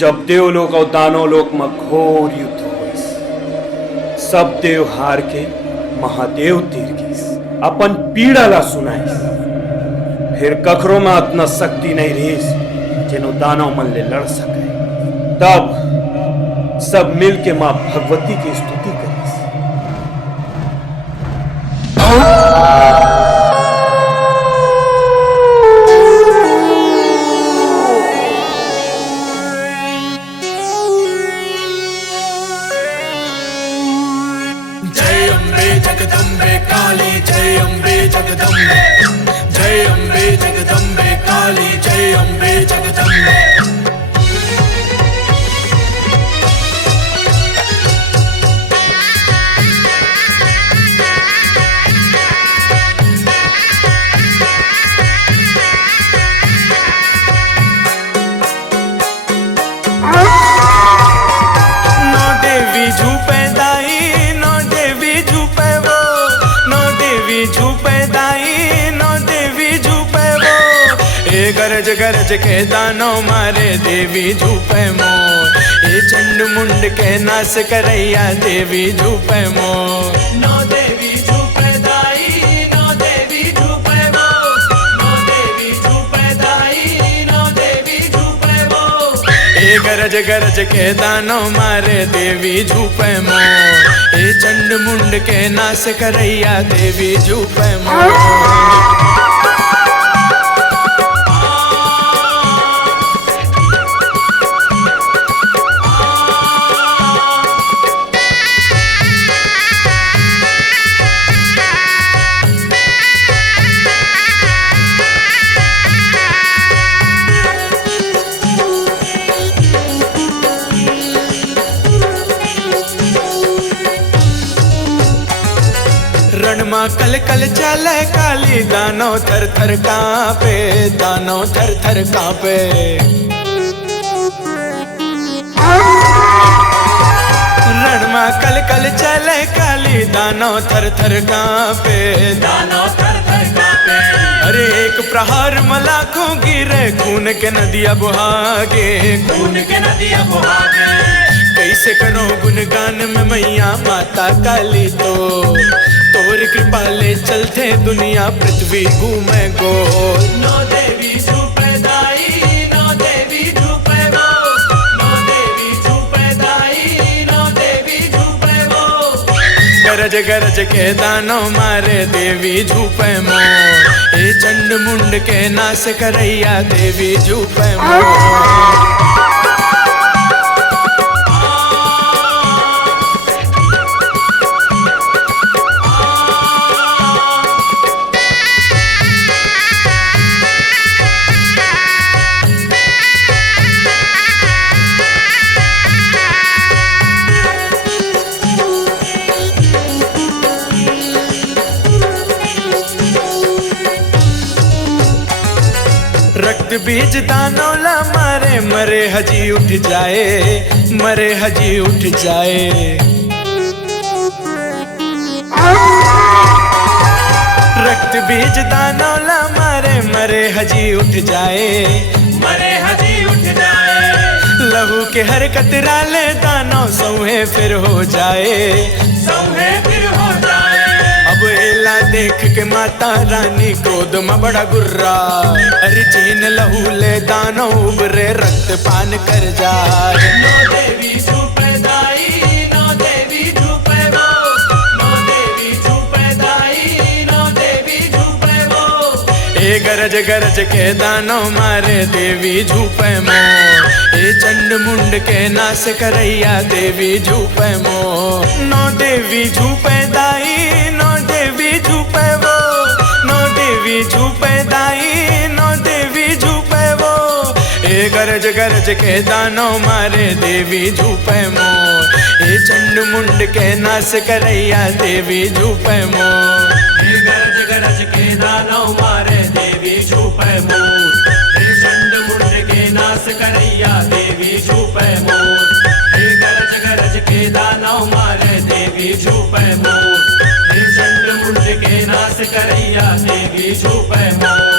जब देवलोक और दानवलोक में घोर युद्ध होइस, सब देव हार के महादेव तीर गईस, अपन पीड़ा ला सुनाइस। फिर कखरो में इतना शक्ति नहीं रहीस जेनो दानव मन ले लड़ सके। तब सब मिल के मां भगवती की स्तुति करीस। जय अम्बे जगदम्बे काली, जय अम्बे जगदम्बे, जय अम्बे जगदम्बे काली, जय अम्बे जगदम्बे। नौ देवी झूपे दाई, नौ देवी झूपे वो, नौ देवी झूपे दाई, नौ देवी झूपे वो। ए गरज गरज के दानो मारे देवी झूपे मोर, ए चंड मुंड के नाश करैया देवी झूपे मोर। नौ देवी झूपे दाई, नौ देवी झूपे वो, नौ देवी झूपे दाई, नौ देवी झूपे वो। ए गरज गरज के दानो मारे देवी झूपे मोर, ए चंड मुंड के नाश करैया देवी झूपे मोर। रण मां कल कल चले काली, दानो थर थर कांपे, दानो थर थर कांपे। रण मां कल कल चले काली, दानो थर थर कांपे, दानो थर थर कांपे। अरे एक प्रहार में लाखों गिरे, खून के नदियां बुहागे, खून के नदियां बुहागे। कैसे करो गुणगान में मैया माता काली, तो तोर कृपा ले चलते दुनिया पृथ्वी घूमे गोल। नौ देवी झूपे दाई, नौ देवी झूपे वो, नौ देवी झूपे दाई, नौ देवी झूपे वो। गरज गरज के दानो मारे देवी झूपे मोर, ए चंड मुंड के नाश करैया देवी झूपे मोर। रक्त बीज दानों ला मारे, मरे हजी उठ जाए, मरे हजी उठ जाए। रक्त बीज दानों ला मारे, मरे हजी उठ जाए, मरे हजी उठ जाए। लहू के हर कतरा ले दानों सौहे फिर हो जाए, सौहे फिर हो जाए। अब एला देख के माता रानी क्रोध में बड़ा गुर्रा, अरे चीन लहू ले दानो उबरे रक्त पान कर जाए। नौ देवी झूपे दाई, नौ देवी झूपे वो, नौ देवी झूपे दाई, नौ देवी झूपे वो। ए गरज गरज के दानो मारे देवी झूपे मोर, ए चंड मुंड के नाश करैया देवी झूपे मोर। नौ देवी झूपे दाई, नौ देवी झूपे वो, नौ देवी झूपे दाई, नौ देवी झूपे वो। ए गरज गरज के दानो मारे देवी झूपे मोर, ए चंड मुंड के नाश करैया देवी झूपे मोर। ए गरज गरज के दानो मारे देवी झूपे मोर, ए चंड मुंड के नाश करैया देवी झूपे मोर। ए गरज गरज के दानो मारे देवी झूपे मोर, ए चंड मुंड के नाश करैया देवी झूपे मोर।